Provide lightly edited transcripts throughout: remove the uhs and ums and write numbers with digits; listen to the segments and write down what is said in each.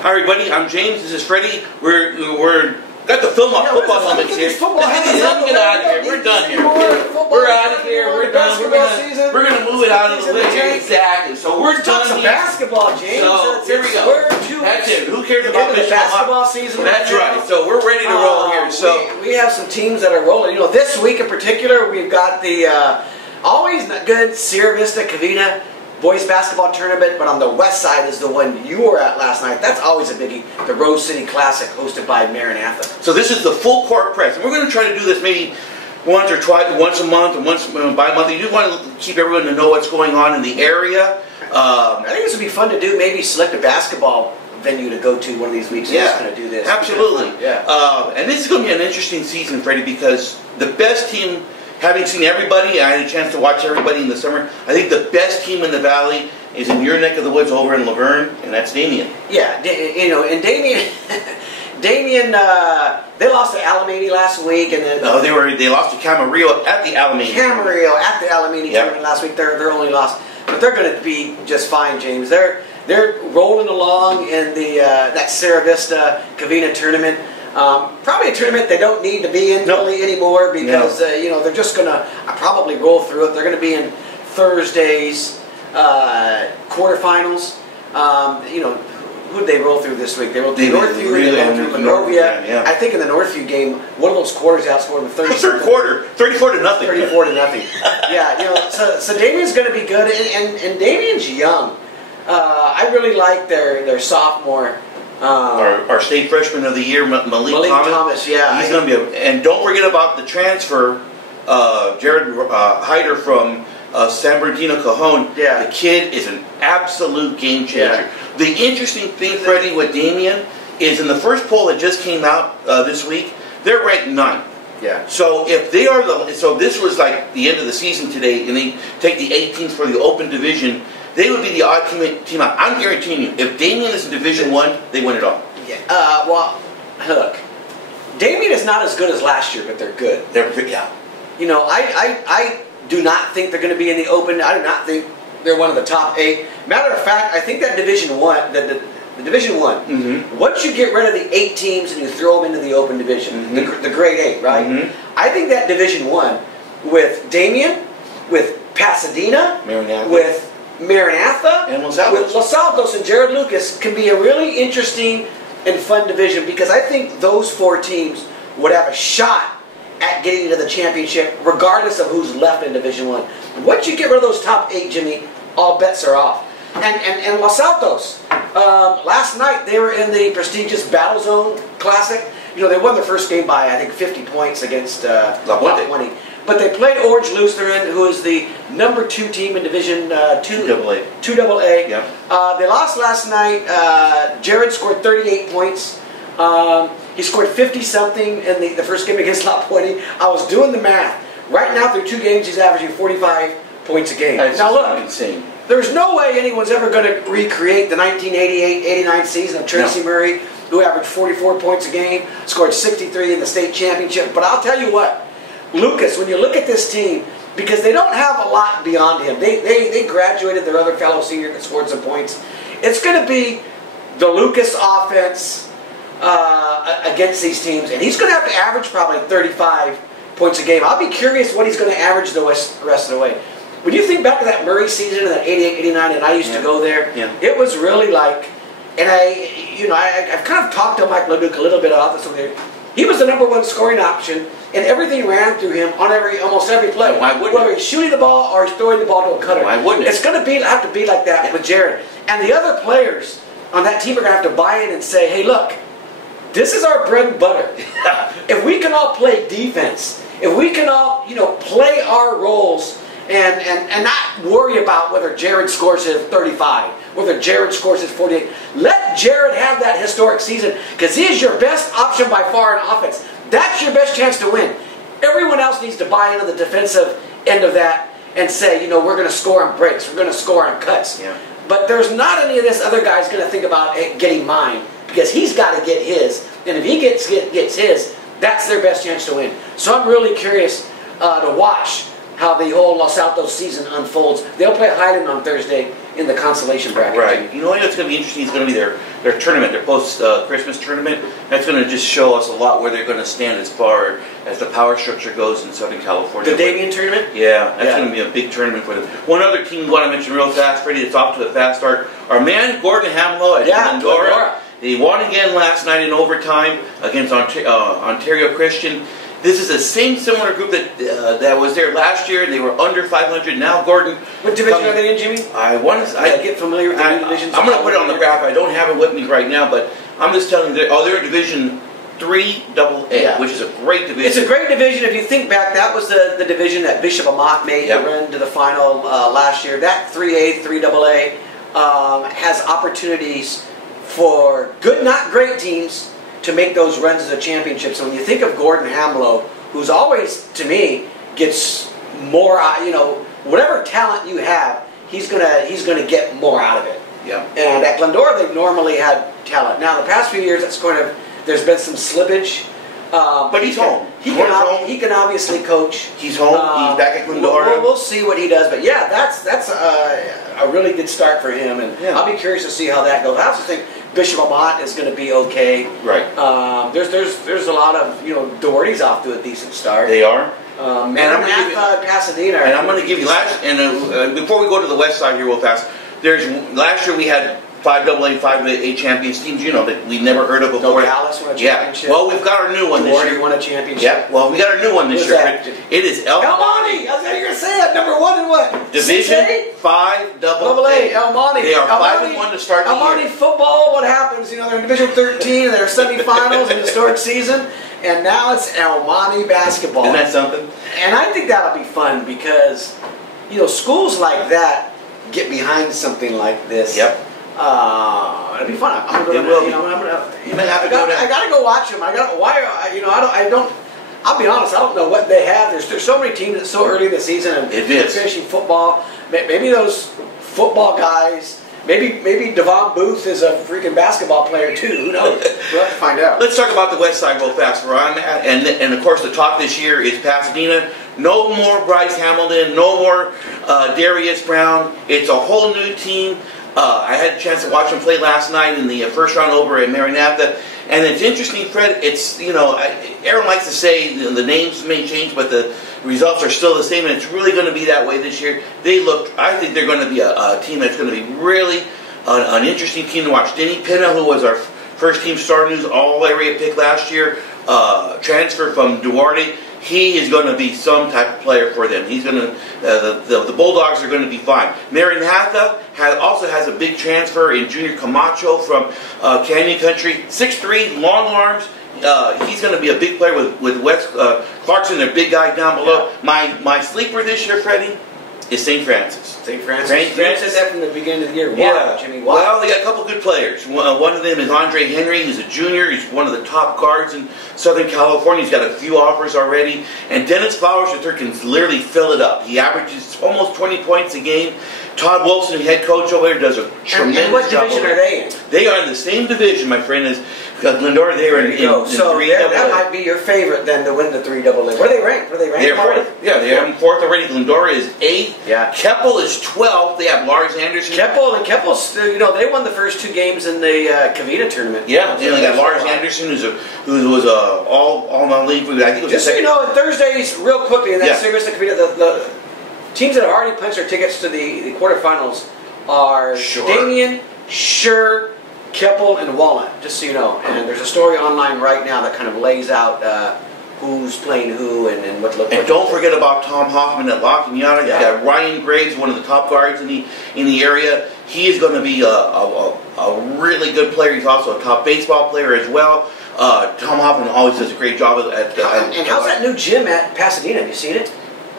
Hi everybody, I'm James. This is Freddie. We're got the film off football helmets here. Let me get out of here. We're done here. We're out of here. We're done. We're gonna move it out of the way. Exactly. So we're done. Some basketball, James. So here we go. That's it. Who cares about the basketball season? That's right. So we're ready to roll here. So we have some teams that are rolling. You know, this week in particular, we've got the always good Sierra Vista Covina boys basketball tournament, but on the west side is the one you were at last night. That's always a biggie. The Rose City Classic, hosted by Maranatha. So this is the full court press. And we're going to try to do this maybe once or twice, once a month, and once bi-monthly. You do want to keep everyone to know what's going on in the area. I think this would be fun to do. Maybe select a basketball venue to go to one of these weeks. Yeah, just going to do this. Absolutely. Yeah. And this is going to be an interesting season, Freddie, because the best team. Having seen everybody, I had a chance to watch everybody in the summer. I think the best team in the Valley is in your neck of the woods over in Laverne, and that's Damien. Yeah, you know, and Damien, they lost to Alameda last week, and then they lost to Camarillo at the Alameda. Camarillo at the Alameda tournament last week. Their only loss, but they're going to be just fine, James. They're rolling along in the that Sierra Vista Covina tournament. Probably a tournament they don't need to be in really anymore because you know, they're just going to probably roll through it. They're going to be in Thursday's quarterfinals. You know, who did they roll through this week? They rolled through Northview, they rolled through Monrovia. Yeah. I think in the Northview game, one of those quarters outscored them 34 to nothing. 34 to nothing. Yeah, you know, so Damien's going to be good, and Damien's young. I really like their sophomore. Our state freshman of the year, Malik Thomas. Yeah, he's going to be. And don't forget about the transfer, Jared Hyder from San Bernardino Cajon. Yeah, the kid is an absolute game changer. Yeah. The interesting thing, Freddie, with Damien is in the first poll that just came out this week, they're ranked 9th. Yeah. So if they are so this was like the end of the season today, and they take the 18th for the Open Division. They would be the odd team out. I'm guaranteeing you, if Damien is in Division 1, they win it all. Yeah. Well, look, Damien is not as good as last year, but they're good. Yeah. You know, I do not think they're going to be in the Open. I do not think they're one of the top 8. Matter of fact, I think that Division 1, the Division 1, once you get rid of the 8 teams and you throw them into the Open Division, the Grade 8, right? I think that Division 1 with Damien, with Pasadena, with Maranatha, and Los Altos and Jared Lucas can be a really interesting and fun division, because I think those 4 teams would have a shot at getting to the championship regardless of who's left in Division 1. Once you get rid of those top 8, Jimmy, all bets are off. And Los Altos, last night they were in the prestigious Battle Zone Classic. You know, they won their first game by, I think, 50 points against La Puente. But they played Orange Lutheran, who is the number 2 team in Division 2AA. Yeah. They lost last night. Jared scored 38 points. He scored 50-something in the first game against La Puente. I was doing the math. Right now, through 2 games, he's averaging 45 points a game. Now look, insane. There's no way anyone's ever going to recreate the 1988-89 season of Tracy Murray, who averaged 44 points a game, scored 63 in the state championship. But I'll tell you what, Lucas, when you look at this team, because they don't have a lot beyond him. They graduated their other fellow senior that scored some points. It's going to be the Lucas offense against these teams, and he's going to have to average probably 35 points a game. I'll be curious what he's going to average the rest of the way. When you think back to that Murray season, that 88-89, and I used to go there, it was really like, and I've kind of talked to Mike Leduc a little bit about this over there. He was the number 1 scoring option, and everything ran through him on almost every play. Why wouldn't Whether he's shooting the ball or he's throwing the ball to a cutter. Why wouldn't it? It's going to have to be like that with Jared. And the other players on that team are going to have to buy in and say, hey, look, this is our bread and butter. If we can all play defense, if we can all, play our roles and not worry about whether Jared scores his 35, whether Jared scores his 48. Let Jared have that historic season, because he is your best option by far in offense. That's your best chance to win. Everyone else needs to buy into the defensive end of that and say, we're going to score on breaks, we're going to score on cuts. Yeah. But there's not any of this other guy's going to think about getting mine, because he's got to get his. And if he gets his, that's their best chance to win. So I'm really curious to watch how the whole Los Altos season unfolds. They'll play Highland on Thursday. in the consolation bracket. Right. You know what's going to be interesting is going to be their tournament, their post-Christmas tournament. That's going to just show us a lot where they're going to stand as far as the power structure goes in Southern California. The Damien tournament? Yeah, that's going to be a big tournament for them. One other team we want to mention real fast, Freddie, that's off to a fast start. Our man, Gordon Hamlow at Glendora. He won again last night in overtime against Ontario Christian. This is the same similar group that was there last year. They were under 500. Now Gordon. What division are they in, Jimmy? I get familiar with the new divisions. I'm going to put it on the graph. I don't have it with me right now, but I'm just telling you. They're a Division 3 AA, which is a great division. It's a great division. If you think back, that was the division that Bishop Amat made the run to the final last year. That 3A, 3 AA has opportunities for good, not great teams to make those runs to the championship. So when you think of Gordon Hamlow, who's always, to me, gets more, whatever talent you have, he's gonna get more out of it. Yeah. And at Glendora, they've normally had talent. Now, the past few years, there's been some slippage. But he's home. He can obviously coach. He's home. He's back at Glendora. We'll see what he does. But yeah, that's a really good start for him, and I'll be curious to see how that goes. I also think Bishop Amat is going to be okay. Right. There's a lot of Doherty's off to a decent start. They are. And I'm going to give Pasadena. And I'm going to give you before we go to the west side here real fast. Last year we had 5AA, 5A champions teams, that we never heard of before. Dallas won a championship. Yeah. Well, we've got our new one this year. Doherty won a championship. Yeah. Well, we got our new one this year. It is El Monte. I was going to say that. Number 1 in what? Division 5 AA. El Monte. They are 5-1 to start the year. El Monte football. What happens? They're in Division 13 and they're semifinals in the historic season, and now it's El Monte basketball. Isn't that something? And I think that'll be fun because schools like that get behind something like this. Yep. It'll be fun. I'm gonna go. I gotta go watch them. I'll be honest. I don't know what they have. There's so many teams. It's so early in the season, and finishing football. Maybe those football guys. Maybe Devon Booth is a freaking basketball player too. Who knows? We'll have to find out. Let's talk about the west side real fast, where I'm at, and of course the talk this year is Pasadena. No more Bryce Hamilton. No more Darius Brown. It's a whole new team. I had a chance to watch them play last night in the first round over at Maranatha, and it's interesting, Fred. It's Aaron likes to say the names may change, but the results are still the same, and it's really going to be that way this year. I think they're going to be a team that's going to be really an interesting team to watch. Denny Pena, who was our first team Star News All-Area pick last year, transfer from Duarte. He is going to be some type of player for them. He's going to the Bulldogs are going to be fine. Maranatha also has a big transfer in Junior Camacho from Canyon Country, 6'3", long arms. He's going to be a big player with Wes Clarkson, their big guy down below. My sleeper this year, Freddie, is St. Francis. St. Francis. You said that from the beginning of the year. Why, Jimmy? Why? Well, they got a couple good players. One of them is Andre Henry. He's a junior. He's one of the top guards in Southern California. He's got a few offers already. And Dennis Flowers III can literally fill it up. He averages almost 20 points a game. Todd Wilson, the head coach over there, does a tremendous job. And what division are they in? They are in the same division, my friend, as Glendora. They are in 3AA. That might be your favorite then to win the 3AA. Where are they ranked? They're fourth. Yeah, they have them fourth already. Glendora is 8th. Yeah. Keppel is 12th. They have Lars Anderson. Keppel's, they won the first 2 games in the Cavita tournament. Yeah, they got Lars Anderson, who was all league. I think it was just so you know, Thursdays, real quickly in that series, the Cavita, the teams that have already punched their tickets to the quarterfinals are Damien, Scher, Keppel, and Walnut, just so you know. And there's a story online right now that kind of lays out who's playing who and what to look for. And don't forget about Tom Hoffman at Lock and Yada. You got Ryan Graves, one of the top guards in the area. He is going to be a really good player. He's also a top baseball player as well. Tom Hoffman always does a great job at and how's that new gym at Pasadena? Have you seen it?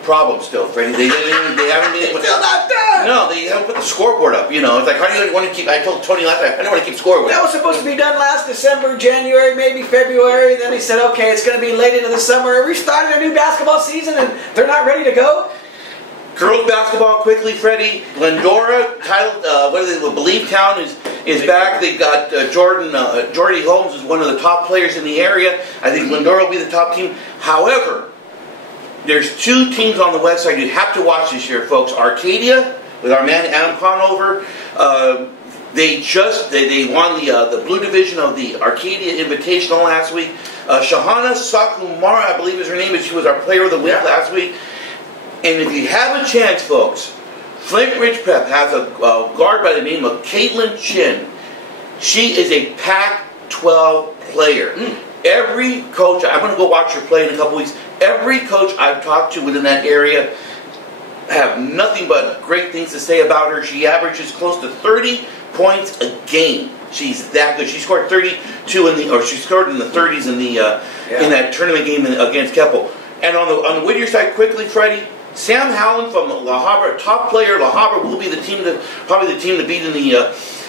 Problem still, Freddie. They haven't been able to. Still not done. No, they haven't put the scoreboard up. It's like, how do you want to keep? I told Tony last night, I don't want to keep scoreboard. That was supposed to be done last December, January, maybe February. Then they said, okay, it's going to be late into the summer. We started a new basketball season, and they're not ready to go. Girls basketball quickly, Freddie. Glendora titled, Believe Town is back. They got Jordy Holmes is one of the top players in the area. I think Glendora will be the top team. However, there's 2 teams on the west side you have to watch this year, folks. Arcadia with our man Adam Conover. They won the blue division of the Arcadia Invitational last week. Shahana Sakumara, I believe is her name, and she was our player of the week last week. And if you have a chance, folks, Flint Ridge Prep has a guard by the name of Caitlin Chin. She is a Pac-12 player. Every coach, I'm going to go watch her play in a couple weeks. Every coach I've talked to within that area have nothing but great things to say about her. She averages close to 30 points a game. She's that good. She scored 32 she scored in the 30s in that tournament game against Keppel. And on the Whittier side, quickly, Freddie, Sam Howland from La Habra, top player. La Habra will be probably the team to beat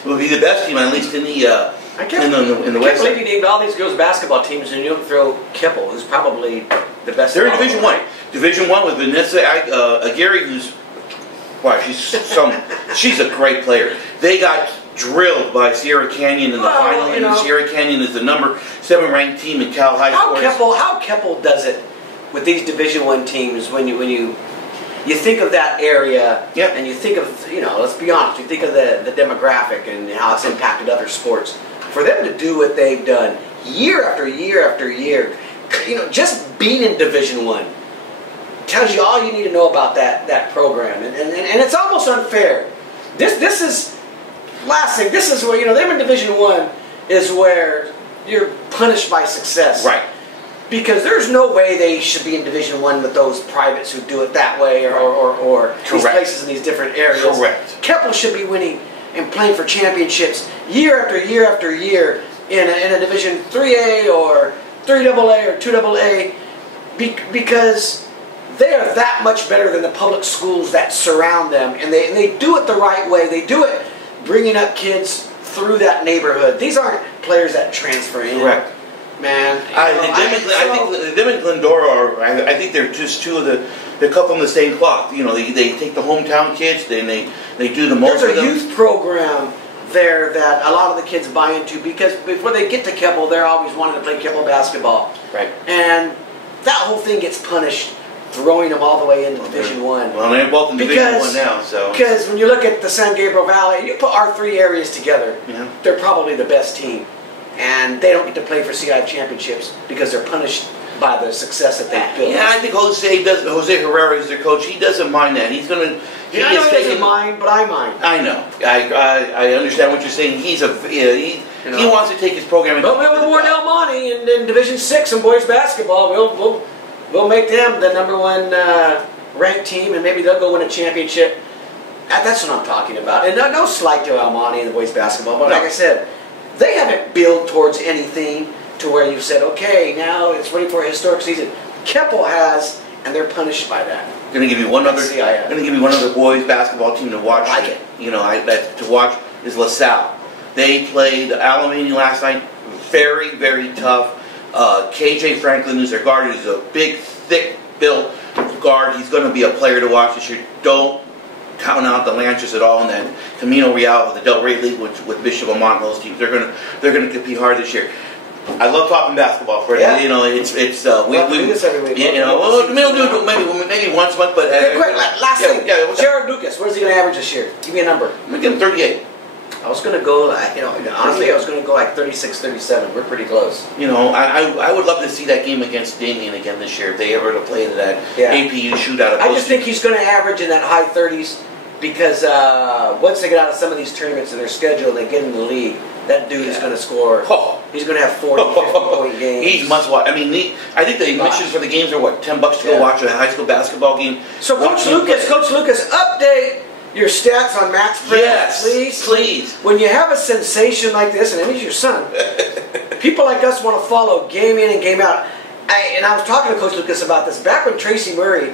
will be the best team, at least in the I can't believe you named all these girls' basketball teams and you don't throw Keppel, who's probably the best. They're in Division One. Division One with Vanessa Aguirre, who's she's a great player. They got drilled by Sierra Canyon in the final, and Sierra Canyon is the number 7 ranked team in Cal High Sports. How Keppel does it with these Division One teams when you think of that area, and you think of, let's be honest, you think of the demographic and how it's impacted other sports. For them to do what they've done year after year after year, just being in Division One tells you all you need to know about that program, and it's almost unfair. This is last thing. This is where them in Division One is where you're punished by success, right? Because there's no way they should be in Division One with those privates who do it that way, or these places in these different areas. Correct. Keppel should be winning and playing for championships year after year after year in a Division 3A or 3AA or 2AA because they are that much better than the public schools that surround them, and they do it the right way. They do it bringing up kids through that neighborhood. These aren't players that transfer in. Correct. Man, I think them and Glendora I think they're just two of they cut from the same cloth. They take the hometown kids, then they do the most. There's a youth program there that a lot of the kids buy into because before they get to Keppel, they're always wanting to play Keppel basketball. Right. And that whole thing gets punished, throwing them all the way into Division One. Well, they're both in Division One now, so. Because when you look at the San Gabriel Valley, you put our 3 areas together, they're probably the best team. And they don't get to play for CI championships because they're punished by the success that they've built. Yeah, I think Jose Herrera is their coach. He doesn't mind that. He's going to. He doesn't mind, but I mind. I know. I understand what you're saying. He wants to take his program. But with Warren El Monte in Division 6 in boys basketball, we'll make them the #1 ranked team, and maybe they'll go win a championship. That's what I'm talking about. And no slight to El Monte in the boys basketball, but like I said, they haven't built towards anything to where you've said, okay, now it's ready for a historic season. Keppel has, and they're punished by that. I'm going to give you one other boys basketball team to watch. I like it. That to watch is LaSalle. They played Alamany last night. Very, very tough. KJ Franklin, who's their guard, is a big, thick-built guard. He's going to be a player to watch this year. Don't count out the Lanchas at all in that Camino Real of the Del Rey League with Bishop Amont and those teams. They're going to compete hard this year. I love talking basketball, Freddie. Yeah. We do this every week. We'll do maybe once a month, but quick, last thing. Jared Lucas, what is he going to average this year? Give me a number. I'm going to give him 38. I was going to go, honestly, I was going to go like 36, 37. We're pretty close. I would love to see that game against Damien again this year if they ever to play that APU shootout. I just think he's going to average in that high 30s because once they get out of some of these tournaments in their schedule and they get in the league, that dude is going to score. He's going to have 40, 50-point games. He's must watch. I mean, I think the admissions for the games are $10 to go watch a high school basketball game. So Coach Lucas, update your stats on Max Prince, yes, please. When you have a sensation like this, and he's your son, people like us want to follow game in and game out. I was talking to Coach Lucas about this. Back when Tracy Murray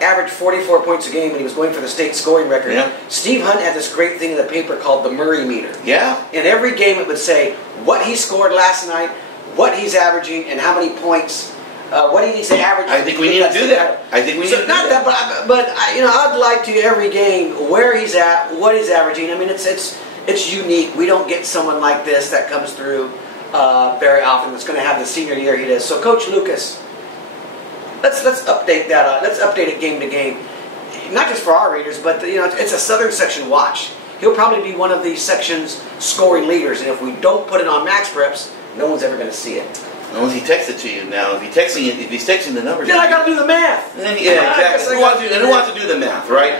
averaged 44 points a game when he was going for the state scoring record, Steve Hunt had this great thing in the paper called the Murray meter. Yeah. In every game it would say what he scored last night, what he's averaging, and how many points. What he needs to average. I think we need to do that. I think we need to do that. But I'd like to every game where he's at, what he's averaging. I mean, it's unique. We don't get someone like this that comes through very often. That's going to have the senior year he does. So, Coach Lucas, let's update that. Let's update it game to game. not just for our readers, but it's a Southern Section watch. He'll probably be one of these sections scoring leaders, and if we don't put it on Max Preps, no one's ever going to see it. Unless he texts it to you now. If he's texting the numbers. Then I got to do the math. Yeah, exactly. Who wants to do the math, right?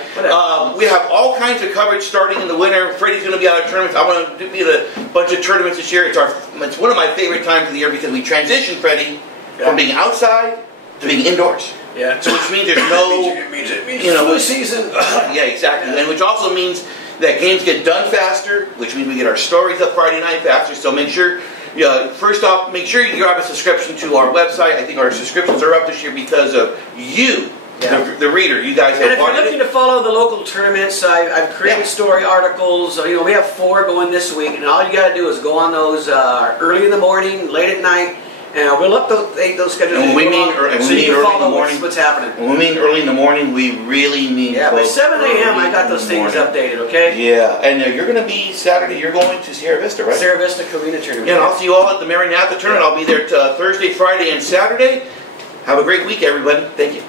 We have all kinds of coverage starting in the winter. Freddie's going to be out of tournaments. I want to be at a bunch of tournaments this year. It's one of my favorite times of the year because we transition Freddie from being outside to being indoors. Yeah. So which means there's no, it means season. Yeah, exactly. And which also means that games get done faster, which means we get our stories up Friday night faster. So make sure. First off, make sure you grab a subscription to our website. I think our subscriptions are up this year because of you, the reader. You guys have. And if you're looking to follow the local tournaments, I've created story articles. We have 4 going this week, and all you got to do is go on those early in the morning, late at night, and we'll update those schedules. And when we mean early in the morning, what's happening. When we mean early in the morning, we really mean by 7 a.m. I got those things updated. Okay. Yeah, and you're going to be Saturday. You're going to Sierra Vista, right? Sierra Vista Covina tournament. Yeah, and I'll see you all at the Maranatha tournament. I'll be there Thursday, Friday, and Saturday. Have a great week, everybody. Thank you.